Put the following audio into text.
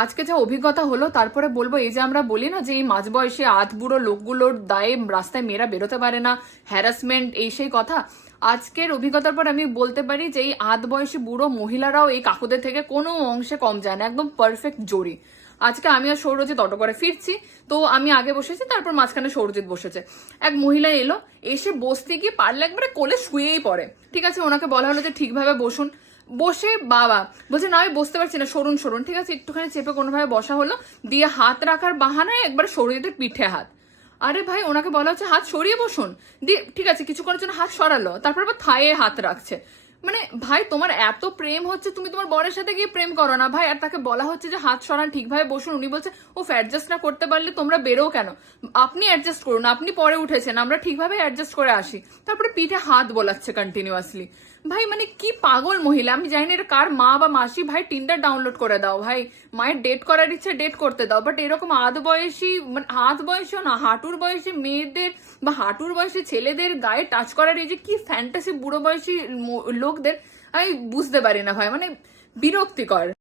আজকে যা অভিজ্ঞতা হলো তারপরে বলবো, এই যে আমরা বলি না যে এই মাঝবয়সী বুড়ো লোকগুলোর দায়ে রাস্তায় মেয়েরা বেরোতে পারে না, হ্যারাসমেন্ট, এই সেই কথা। আজকের অভিজ্ঞতার পর আমি বলতে পারি যে এই বয়সী বুড়ো মহিলারাও এই কাকুদের থেকে কোনো অংশে কম যায় না, একদম পারফেক্ট জড়ি। আজকে আমি আর সৌরজিৎ অটো করে ফিরছি, তো আমি আগে বসেছি, তারপর মাঝখানে সৌরজিৎ বসেছে। এক মহিলা এলো, এসে বসতে গিয়ে পারলে একবারে কোলে শুয়েই পড়ে। ঠিক আছে, ওনাকে বলা হলো যে ঠিকভাবে বসুন। বসে বাবা বলছে না আমি বসতে পারছি না, সরুন সরুন। ঠিক আছে, একটুখানি চেপে কোনোভাবে বসা হলো, দিয়ে হাত রাখার বাহানায় একবার সৌরজিতের পিঠে হাত। আরে ভাই, ওনাকে বলা হচ্ছে হাত সরিয়ে বসুন, দিয়ে ঠিক আছে কিছুক্ষণের জন্য হাত সরালো, তারপর আবার থায়ে হাত রাখছে। মানে ভাই, তোমার এত প্রেম হচ্ছে, তুমি তোমার বরের সাথে গিয়ে প্রেম করো না ভাই। আর তাকে বলা হচ্ছে যে হাত সরান, ঠিকভাবে বসুন, উনি বলছে ও অ্যাডজাস্ট না করতে পারলে তোমরা বেরো কেন? আপনি অ্যাডজাস্ট করুন, আপনি পরে উঠেছেন, আমরা ঠিকভাবে অ্যাডজাস্ট করে আসি। তারপরে পিঠে হাত বোলাচ্ছে কন্টিনিউয়াসলি। ভাই মানে কি পাগল মহিলা, আমি জানি না এটা কার মা বা মাসি। ভাই টিন্ডার ডাউনলোড করে দাও ভাই, মায়ের ডেট করার ইচ্ছে ডেট করতে দাও, বাট এরকম বয়সী, মানে বয়সীও না, হাঁটুর বয়সী মেয়েদের বা হাঁটুর বয়সী ছেলেদের গায়ে টাচ করার এই যে কি ফ্যান্টাসি বুড়ো বয়সী লোকদের, আমি বুঝতে পারি না ভাই, মানে বিরক্তিকর।